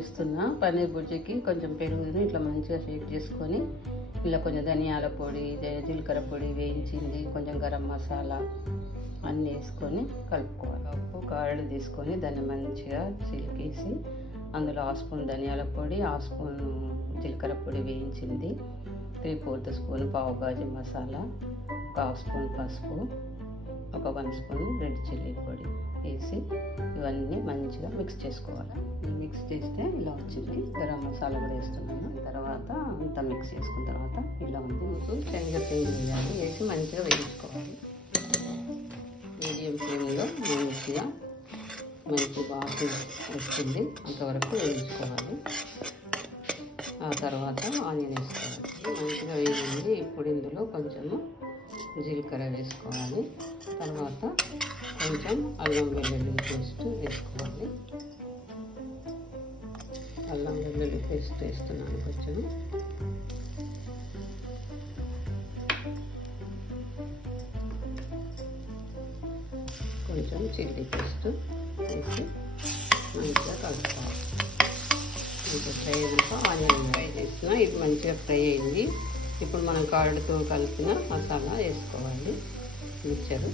చేస్తున్నా. పన్నీర్ బుర్జీకి కొంచెం పెరుగుని ఇట్లా మంచిగా షేక్ చేసుకొని ఇలా కొంచెం ధనియాల పొడి, జీలకర్ర పొడి వేయించింది, కొంచెం గరం మసాలా అన్నీ వేసుకొని కలుపుకోవాలి. కప్పు కర్డ్ తీసుకొని దాన్ని మంచిగా చిలికేసి అందులో 1 స్పూన్ ధనియాల పొడి, 1 స్పూన్ జీలకర్ర పొడి వేయించింది, 3/4 స్పూన్ పావుబాజీ మసాలా, 1/2 స్పూన్ పసుపు, 1 స్పూన్ రెడ్ చిల్లీ పొడి వేసి ఇవన్నీ మంచిగా మిక్స్ చేసుకోవాలి. మిక్స్ చేస్తే ఇలా వచ్చింది. గరం మసాలా కూడా వేస్తున్నాను. తర్వాత అంతా మిక్స్ చేసుకున్న తర్వాత ఇలా ఉంది. శనగపిండి వేయాలి, వేసి మంచిగా వేయించుకోవాలి. మీడియం ఫ్లేమ్లో మంచిగా మంచి బాగా వస్తుంది, అంతవరకు వేయించుకోవాలి. ఆ తర్వాత ఆనియన్ వేసుకోవాలి. మంచిగా వేయింది. ఇప్పుడు ఇందులో కొంచెము జీలకర్ర వేసుకోవాలి. తర్వాత కొంచెం అల్లం వెల్లుల్లి పేస్ట్ వేసుకోవాలి. అల్లం వెల్లుల్లి పేస్ట్ వేస్తున్నాను. కొంచెం చిల్లీ పేస్ట్ వేసి మంచిగా కలుపుకోవాలి. మంచిగా ఫ్రై అయినాక ఆనియన్ ఫ్రై చేసిన ఇది మంచిగా ఫ్రై అయింది. ఇప్పుడు మనం కర్డ్తో కలిపిన మసాలా వేసుకోవాలి. మిక్చరు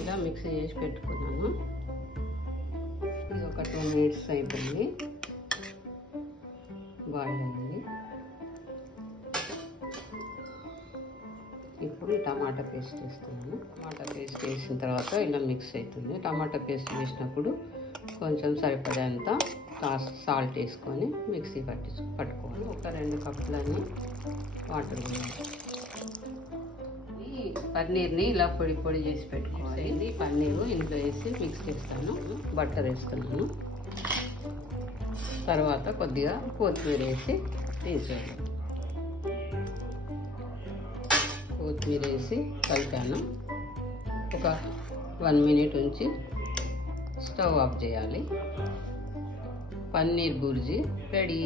ఇలా మిక్స్ చేసి పెట్టుకున్నాను. ఇది ఒక 2 మినిట్స్ అయిపోయింది, బాయిల్ అయింది. ఇప్పుడు టమాటా పేస్ట్ వేస్తున్నాను. టమాటా పేస్ట్ వేసిన తర్వాత ఇలా మిక్స్ అవుతుంది. టమాటా పేస్ట్ వేసినప్పుడు కొంచెం సరిపడేంత సాల్ట్ వేసుకొని మిక్సీ పట్టుకోవాలి. ఒక 2 కప్పులని వాటర్ వేయాలి. ఈ పన్నీర్ని ఇలా పొడి పొడి చేసి పెట్టుకోవాలి. పన్నీరు ఇంట్లో వేసి మిక్స్ చేస్తాను. బటర్ వేసుకున్నాను. తర్వాత కొద్దిగా కొత్తిమీర వేసి తీసేయాలి. కొత్తిమీర వేసి కలిపాను. ఒక 1 మినిట్ ఉంచి స్టవ్ ఆఫ్ చేయాలి. పన్నీర్ బుర్జీ రెడీ.